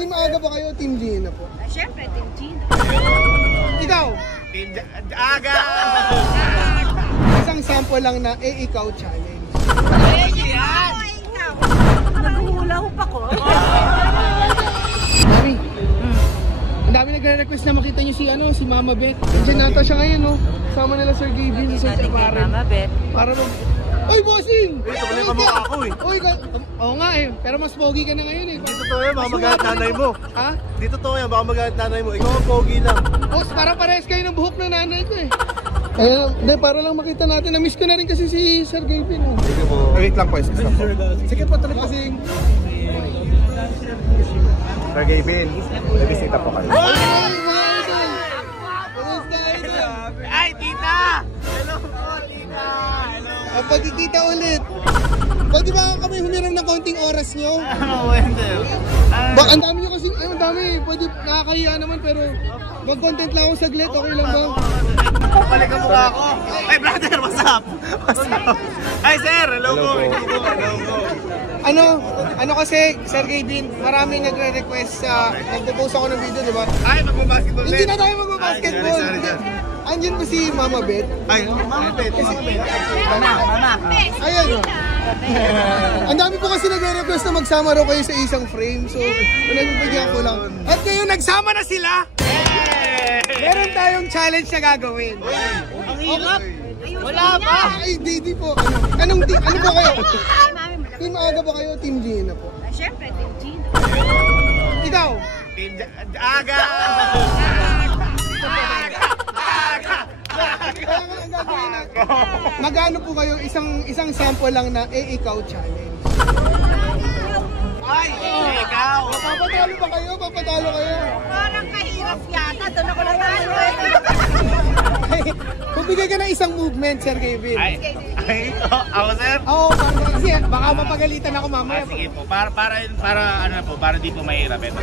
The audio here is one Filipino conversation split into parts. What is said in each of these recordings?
Team Aga ba kayo? Team Gina po? Siyempre, Team Gina. Ikaw? Team Aga! Isang sample lang na ikaw challenge. Yan! Ikaw! Naghuhula-hoop ako. Mami, ang dami nagre-request na makita niyo si Mama Beth. Diyan nata siya ngayon, no? Sama nila Sir Gabriel sa Sir Paren. Mama Beth. Para mag... Oy, bossing! Ito pala yung kamukha ako eh. Oy, oo nga eh. Pero mas pogi ka na ngayon eh. Dito to yan, baka magalit nanay mo. Ha? Dito to yan, baka magalit nanay mo. Ikaw ang pogi lang. Boss, para parehas kayo ng buhok ng nanay ko eh. Ayun, hindi, para lang makita natin. Na-miss ko na rin kasi si Sir Gabriel. Oh. Sige po. Wait lang po, excuse po. Sige po, tuloy bossing. Sir Gabriel, nabisita po kayo. Ay, mga idol! Kumusta idol? Ay, tita! Hello po, tita! Hello! Pagkikita ulit. Pwede ba kami humiram ng konting oras nyo? Wendell. Ang dami nyo kasi, ay, ang dami. Pwede, nakakahiya naman pero mag-content lang ako saglit. Okay lang ba? Balik ang mukha ko. Ay, brother, what's up? What's up? Ay, sir! Hello po! Hello po! Ano kasi, Sir Gabriel, maraming nagre-request sa, nagpo-post ako ng video, di ba? Ay, magbabasketball Hindi na tayo magbabasketball. Sorry. Andyan ba si Mama Beth? Ay, Mama Beth. Mama. Ayan o. Ang dami po kasi nagre-request na magsama raw kayo sa isang frame. So, pinagbibigyan ko lang. At ngayon, nagsama na sila! Meron tayong challenge na gagawin. Ang hirap! Wala pa! Ay, di po. Ano ba kayo? Mami, Team Aga ba kayo? Team Gina po? siyempre, Team Gina. Ikaw? Team Aga! Magano po kayo isang sample lang na ikaw challenge. Ay! Ikaw! Papatalo ba kayo? Papatalo kayo? Parang kahirap yata. Doon ako natalo eh. Kung bigay ka ng isang movement, Sir Gabriel. Ay, ako sir? Oo, kasi baka mapagalitan ako mamaya. Sige po, para di po mahirap ito.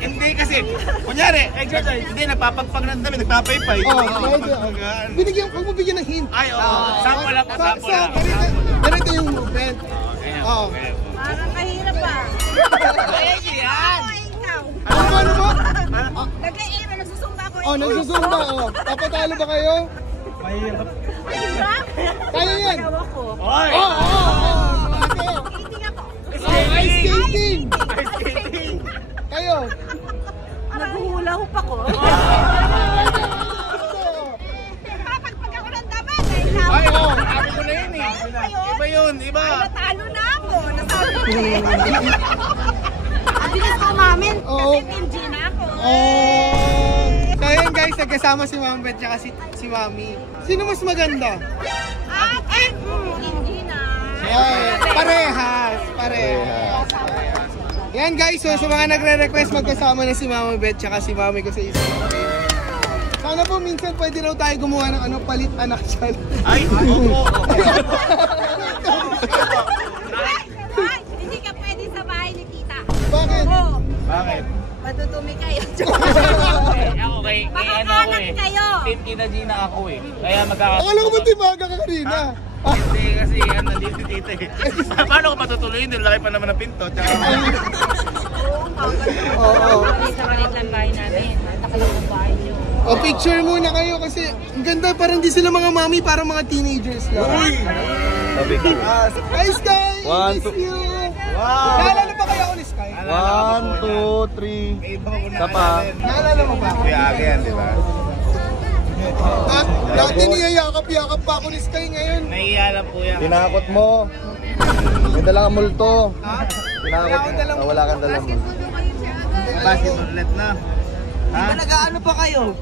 Hindi kasi, kunyari, exercise, hindi, nagpapagpag ng dami, nagpapaypay. Huwag mo bigyan ng hint. Ay, oo, sample lang po, sample lang. Ganito yung movement. Oo. Parang kahirap ah. Ay, yan! Ikaw. Ano mo? Nag-aim, nagsusumba ko. Nagsusumba. Papatalo ba kayo? Mahirap? Kaya yan. Ako. Oy! Skating ako. Ice skating. Ice skating! Kayo. Naghuhula-hoop ako. Papagpag ako ng dapat. Ay, oo, ako ko na yun eh. Iba yun, iba. Natalo na ako. Nasabi ko eh. Ang bilis ko mamin. Kasi Team Gina ako. So ayun guys, nagkasama si Mama Beth at si Mami. Sino mas maganda? Team Gina. Parehas. Yan guys, so sa mga nagre-request magkasama na si Mama Beth at si Mami ko sa isang frame. Sana po minsan pwede raw tayo gumawa ng palit anak challenge. Ay, oo. Hindi ka pwede sa bahay ni tita. Bakit? Bakit? Matutumi kayo. Ako kay ano ako Makakalat eh. kayo. Team Tita Gina ako eh. Kaya magkaka... Akala ko ba timaga ka kanina? Hindi kasi nandito si tita eh. Paano ko matutuloyin? Laki pa naman ng pinto. Oo. Kalit lang bahay namin. Nakalang ang bahay niyo. O picture muna kayo kasi ang ganda, parang di sila mga mami, parang mga teenagers lang. Sabi ko. Hi Sky! One, Miss two. you! Wow! Naalala ba kayo ako ni Sky? 1, 2, 3. Isa pa. Naalala mo ba? Kuya Ake yan, di ba? Dati niyayakap-yakap pa ako ni Sky ngayon. Nahiya lang po yan. Tinakot mo. May dala kang multo. Ha? Tinakot mo. Wala kang dala mo. Basketball net na. Ha? Nag-ano pa kayo?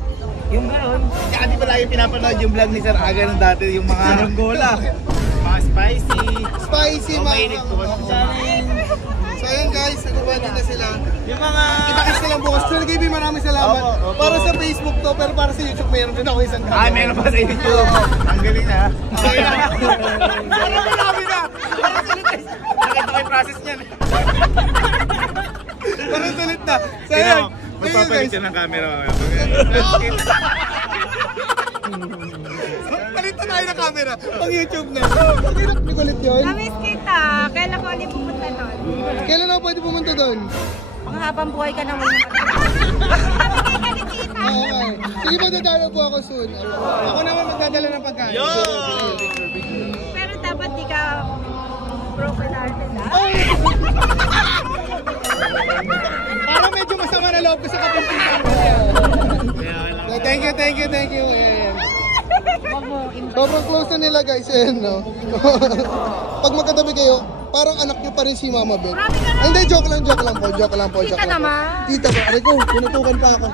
Yung gano'n? Kaya di ba lagi pinapanood yung vlog ni Sir Aga nung dati yung mga Angola? Mga spicy. Spicy O mga. mainit po kasi sa So ayun guys, nagubati na sila. yung mga... Kita-kits na lang bukas. Sir Gaby, maraming salamat. Opo. Para sa Facebook to, pero para sa YouTube, mayroon din ako isang Ah, meron pa sa YouTube. Ang galing na. Okay na. Marami na. Nakita ko yung process niyan. Parang salit na. So Sino? ayun. Magpapalit siya ng camera. Palit Kita tayo ng camera. Pang YouTube na. Bakit ni kulit yun? Namiss kita. Kailan ko ulit pupunta doon? Kailan ako pwede pumunta doon? Panghabang buhay ka naman. Pamigay ka ni tita. Okay. Sige po, dadalo po ako soon. Ako naman magdadala ng pagkain. Yo! Pero dapat di ka broken hearted, ha? Parang medyo masama na loob ko sa kapimpitan ko. Thank you. Ayan. Sobrang close na nila guys, ayan no. Pag magkatabi kayo, parang anak niyo pa rin si Mama Beth. Ay, hindi, joke lang po. Tita naman. Tita ba? Aray ko, pinutukan pa ako.